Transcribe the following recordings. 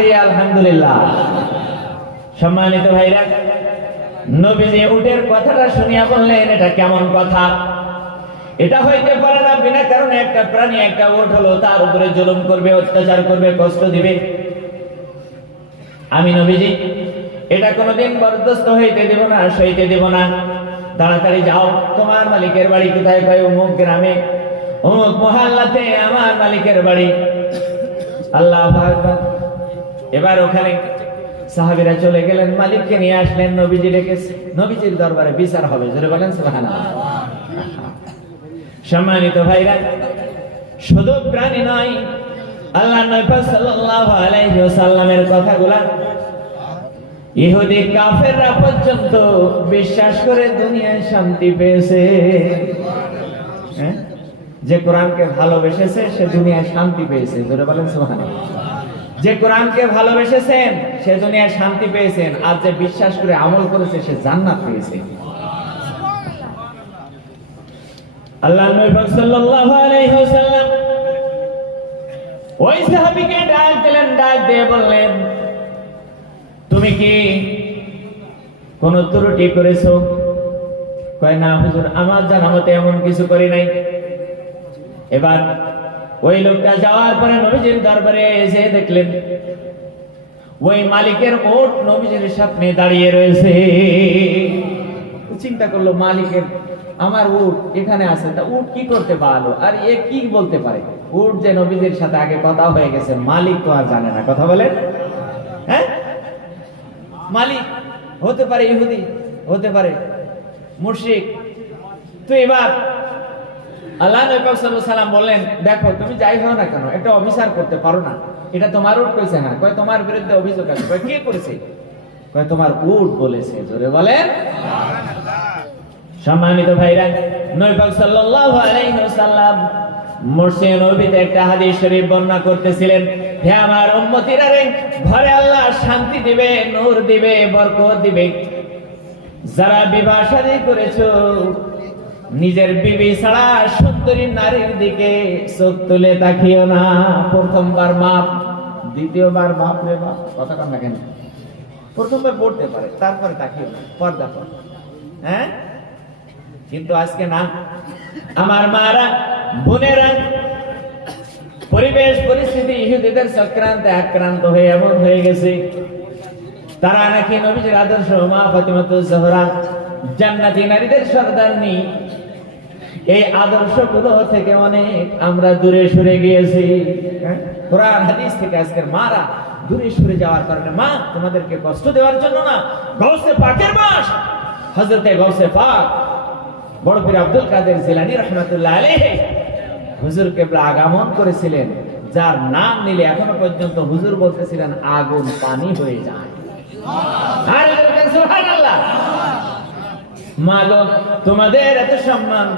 পড়ি, আলহামদুলিল্লাহ। সম্মানিত ভাইরা, নবীজি উটের কথাটা শুনিয়া বললেন, এটা কেমন কথা? এটা হইতে পারে না, বিনা কারণে একটা প্রাণী, একটা উট হলো, তার উপরে জুলুম করবে, অত্যাচার করবে, কষ্ট দিবে। আমি নবীজি, এটা কোনোদিন বরদস্ত হইতে দেব না, সইতে দেব না। তাড়াতাড়ি যাও, তোমার মালিকের বাড়ি কোথায় কয় অমুক গ্রামে, অমুক মহল্লাতে আমার মালিকের বাড়ি। আল্লাহ আকবার। এবার ওখানে সাহাবীরা চলে গেলেন, মালিককে নিয়ে আসলেন, নবীজি ডেকেছে। নবীজির দরবারে বিচার হবে, জোরে বলেন সম্মানিত ভাইরা শুধু প্রাণী নয় আল্লাহ সাল্লাল্লাহু আলাইহি ওয়াসাল্লামের কথাগুলা ইহুদি কাফেররা পর্যন্ত বিশ্বাস করে দুনিয়ায় শান্তি পেয়েছে। হ্যাঁ? যে কোরআনকে ভালোবেসেছে, সে দুনিয়ায় শান্তি পেয়েছে, জোরে বলেন সুবহানাল্লাহ। যে কোরআনকে ভালোবেসেছেন, সে দুনিয়ায় শান্তি পেয়েছেন, আর যে বিশ্বাস করে আমল করেছে, সে জান্নাত পেয়েছে। আল্লাহ নবী সাল্লাল্লাহু আলাইহি ওয়াসাল্লাম ওই সাহাবীকে ডাক দিলেন, ডাক দিয়ে বললেন, তুমি কি কোন ত্রুটি করেছ? কয়, না হুজুর, আমার জানা মতে এমন কিছু করি নাই। এবার ওই লোকটা যাওয়ার পরে নবীজির দরবারে এসে দেখলেন, ওই মালিকের ওট নবীজির সামনে দাঁড়িয়ে রয়েছে। চিন্তা করল, মালিকের, আমার উট এখানে আছে, তা উট কি করতে পারল? আর এ কি বলতে পারে? উট যে নবীজির সাথে আগে কথা হয়ে গেছে, মালিক তো আর জানে না, কথা বলেন। হ্যাঁ? মালিক হতে পারে ইহুদি, হতে পারে মুশরিক। তো এবার আল্লাহ সাল্লাম বললেন, দেখো, তুমি যাই হও না কেন, এটা অভিসার করতে পারো না। এটা তোমার উট কইছে না। কয়, তোমার বিরুদ্ধে অভিযোগ আছে। কয়, কে করেছে? কয়, তোমার উট বলেছে। জোরে বলেন। সম্মানিত ভাইরা, নবী পাক সাল্লাল্লাহু আলাইহি ওয়াসাল্লাম মুর্শিদ নবীতে একটা হাদিস শরীফ বর্ণনা করতেছিলেন, হে আমার উম্মতিরা রে, ঘরে আল্লাহ শান্তি দিবে, নূর দিবে, বরকত দিবে। যারা বিবাহ শাদী করেছ নিজের বিবি ছাড়া সুন্দরী নারীর দিকে চোখ তুলে তাকিও না। প্রথমবার মাপ দ্বিতীয়বার বাপ রে বাপ। কথা কম না কেন? প্রথমবার পড়তে পারে, তারপরে তাকিও না, পর্দা পর। হ্যাঁ? কিন্তু আজকে না। আমার মারা, বোনেরা, পরিবেশ, পরিস্থিতি, ইহুদিদের চক্রান্তে আক্রান্ত হয়ে এমন হয়ে গেছে। তারা নাকি নবীজির আদর্শ, মা ফাতিমাতুজ জোহরা। জান্নাতি নারীদের সর্দারনি এই আদর্শগুলো থেকে অনেক আমরা দূরে সরে গিয়েছি। হ্যাঁ? কোরআন, হাদিস থেকে আজকের মারা দূরে সরে যাওয়ার কারণে, মা, তোমাদেরকে কষ্ট দেওয়ার জন্য না গৌসে পাকের মাস হযরতে গৌসে পাক, বড় পীর আব্দুল কাদের জিলানী রহমাতুল্লাহ আলাইহি হুজুর কেবলা আগমন করেছিলেন, যার নাম নিলে এখনও পর্যন্ত হুজুর বলতেছিলেন, আগুন পানি হয়ে যায়। তোমাদের এত সম্মান।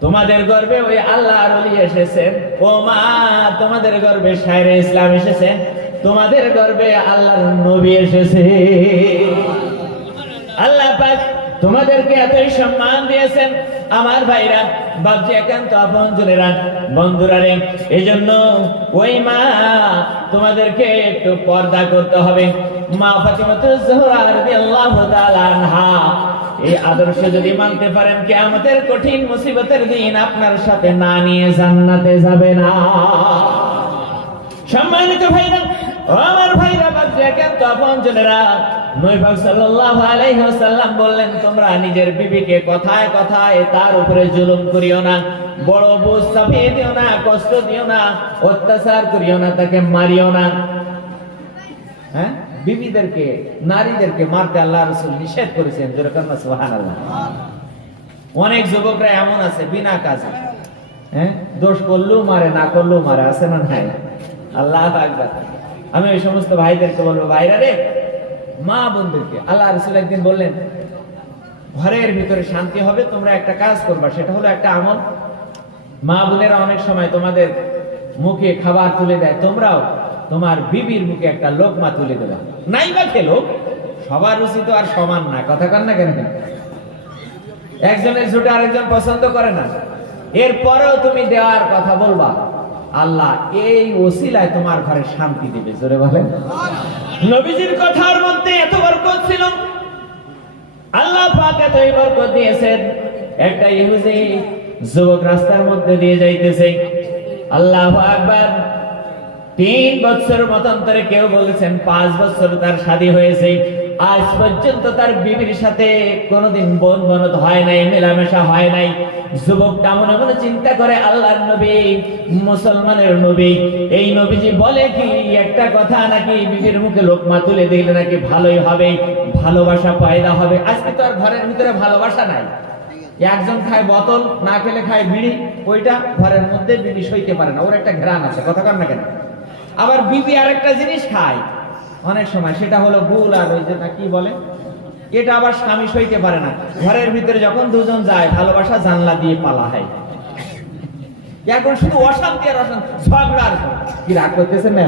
তোমাদের গর্বে ওই আল্লাহর ওলি এসেছেন। ও মা, তোমাদের গর্বে শায়রে ইসলাম এসেছেন তোমাদের গর্বে আল্লাহর নবী এসেছে। আল্লাহ পাক তোমাদেরকে এতই সম্মান দিয়েছেন। আমার ভাইরা বাপজি একান্ত আপন জনেরা বন্ধুরা রে এই জন্য ওই মা তোমাদেরকে একটু পর্দা করতে হবে। মা ফাতিমাতুজ জোহরা রাদিয়াল্লাহু তাআলা আনহা। এই আদর্শ যদি মানতে পারেন, কিয়ামতের কঠিন মুসিবতের দিন আপনার সাথে না নিয়ে জান্নাতে যাবে না। সম্মানিত ভাইরা আমার ভাইরা বাজে একান্ত আপন জনেরা তোমরা নিজের বিবিকে কথায় কথায় তার উপরে জুলুম করিও না, বড় দিও না, কষ্ট দিও না, অত্যাচার করিও না, তাকে না। হ্যাঁ? বিবিদেরকে, নারীদেরকে মারতে আল্লাহ রসুল নিষেধ করেছেন যেরকম অনেক যুবকরা এমন আছে, বিনা কাজে। হ্যাঁ? দোষ করলেও মারে, না করলেও মারে, আছে না নাই? আল্লাহ আমি ওই সমস্ত ভাইদেরকে বলব, ভাইরা রে মা বোনদেরকে, আল্লাহ রসুল একদিন বললেন, ঘরের ভিতরে শান্তি হবে, তোমরা একটা কাজ করবা, সেটা হলো একটা আমল। মা বোনেরা অনেক সময় তোমাদের মুখে খাবার তুলে দেয়, তোমরাও তোমার বিবির মুখে একটা লোকমা তুলে দেবে। নাই বা খেলো সবার রুচি তো আর সমান না, কথা কন না কেন? একজনের ঝুটে আরেকজন পছন্দ করে না। এরপরেও তুমি দেওয়ার কথা বলবা। আল্লাহ এই ওসিলায় তোমার ঘরে শান্তি দিবে, জোরে বলেন। নবীজির কথার মধ্যে এত বরকত ছিল। আল্লাহ পাক এতই বরকত দিয়েছেন। একটা ইহুদি যুবক রাস্তার মধ্যে দিয়ে যাইতেছে। আল্লাহ আকবার। তিন বছর মতান্তরে কেউ বলেছেন পাঁচ বছর তার শাদী হয়েছে। আজ পর্যন্ত তার বিবির সাথে কোনোদিন বন বনদ হয় নাই, মেলামেশা হয় নাই। যুবকটা মনে মনে চিন্তা করে, আল্লাহর নবী, মুসলমানের নবী, এই নবীজি বলে কি, একটা কথা নাকি বিবির মুখে লোকমা তুলে দিলে নাকি ভালোই হবে, ভালোবাসা পয়দা হবে। আজকে তো আর ঘরের ভিতরে ভালোবাসা নাই। একজন খায় বোতল, না খেলে খায় বিড়ি, ওইটা ঘরের মধ্যে বিড়ি সইতে পারে না। ওর একটা ঘ্রাণ আছে, কথা কর না কেন? আবার বিবি আর একটা জিনিস খায়। অনেক সময়, সেটা হলো গুল আর ওই যে কি বলে? এটা আবার স্বামী সইতে পারে না। ঘরের ভিতরে যখন দুজন যায়, ভালোবাসা জানলা দিয়ে পালা হয়। এখন শুধু অশান্তি আর অশান্তি, ঝগড়া আর ঝগড়া। কি রাগ করতেছেন না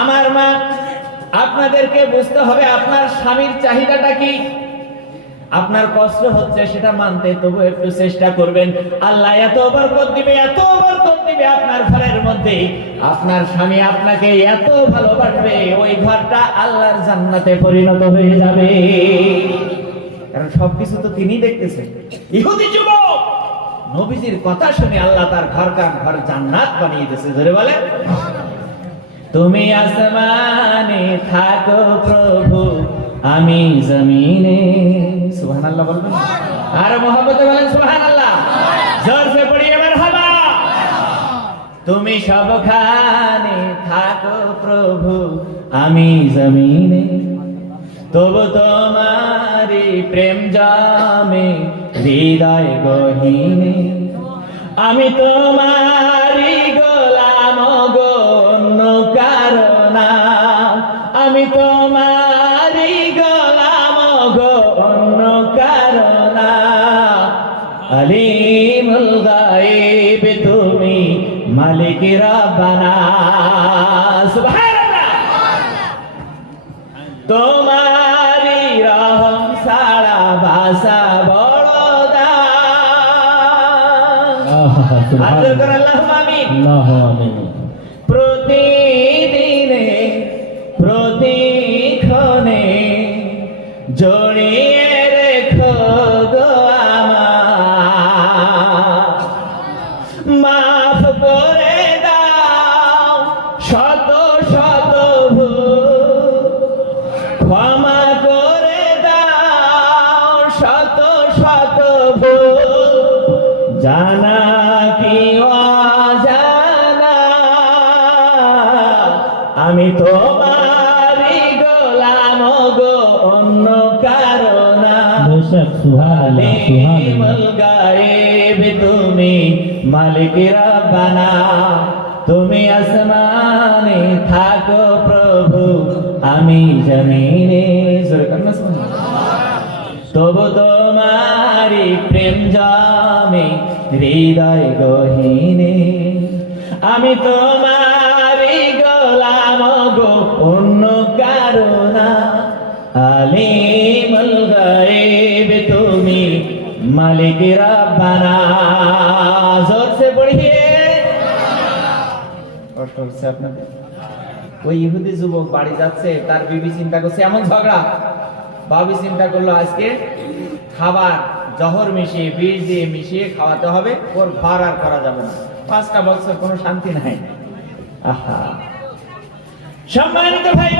আমার মা, আপনাদেরকে বুঝতে হবে আপনার স্বামীর চাহিদাটা কি? আপনার কষ্ট হচ্ছে, সেটা মানতে, তবু একটু চেষ্টা করবেন। আল্লাহ এত বরকত দিবে, এত বরকত দিবে আপনার ঘরের মধ্যে। আপনার স্বামী আপনাকে এত ভালোবাসবে, ওই ঘরটা আল্লাহর জান্নাতে পরিণত হয়ে যাবে। কারণ সবকিছু তো তিনি দেখতেছেন। ইহুদি যুবক, নবীজির কথা শুনে আল্লাহ তার ঘর কার ঘর জান্নাত বানিয়ে দিয়েছে। ধরে বলে তুমি আসমানে থাকো প্রভু, আমি জমিনে। সুবহানাল্লাহ বলবেন। আর মোহাম্মদ বলেন সুবহানাল্লাহ। জোর সে পড়িয়ে তুমি সবখানে থাকো প্রভু, আমি জমিনে। তবু তোমারি প্রেম জামে, হৃদয় গহীনে। আমি তোমারি গোলাম গো, অন্য কারণা। আমি তোমারি গোলাম গো, অন্য কারণা। আলিমুল গায়েব তুমি মালিক রাব্বানা সুবহানাল্লাহ। তোমারি রহম সারা ভাষা বড় দান আল্লাহ আমিন। আল্লাহ আমিন আমি তোমারই গোলাম গো অন্য কারণা তুমি মালিক রাব্বানা। তুমি আসমানে থাকো প্রভু আমি জমিনে। তবু তোমারি প্রেম জামে হৃদয় গহীনে। আমি তোমারি আলিমুল গায়েব তুমি মালিক রাব্বানা। জোর সে পড়িয়ে। কষ্ট হচ্ছে আপনাদের? ওই ইহুদি যুবক বাড়ি যাচ্ছে, তার বিবি চিন্তা করছে, এমন ঝগড়া? ভাবি চিন্তা করল, আজকে খাবার, জহর মিশিয়ে বীজ দিয়ে মিশিয়ে খাওয়াতে হবে, ওর ঘর আর করা যাবে না। পাঁচটা বছর কোনো শান্তি নাই। আহা। সম্মানিত ভাই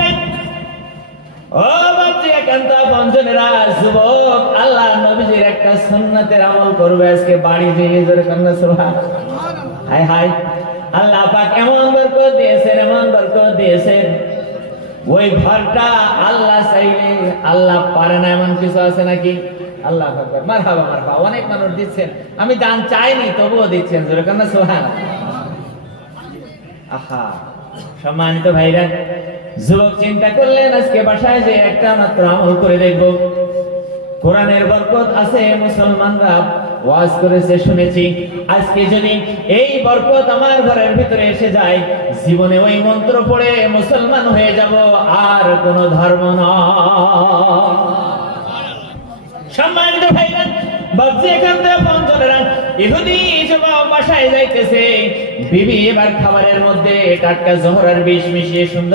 আল্লাহ একটা সুন্নতের আল্লাহ এমন আল্লাহ আল্লাহ পারে না, এমন কিছু আছে নাকি? আল্লাহ আকবার। মারহাবা মারহাবা। অনেক মানুষ দিচ্ছেন। আমি দান চাইনি, তবুও দিচ্ছেন, জোরে কান্না সুবহান আহা, সম্মানিত ভাইরা যুবক চিন্তা করলেন, আজকে বাসায় যে একটা মাত্র আমল করে দেখব। কোরআনের বরকত আছে মুসলমানরা, ওয়াজ করেছে, শুনেছি। আজকে যদি এই বরকত আমার ঘরের ভিতরে এসে যায়, জীবনে ওই মন্ত্র পড়ে মুসলমান হয়ে যাব, আর কোন ধর্ম সম্মানিত ভাইরা না ইহুদি যুবক বাসায় যাইতেছে। বিবি এবার খাবারের মধ্যে টাটকা জহরের বিষ মিশিয়ে সুন্দর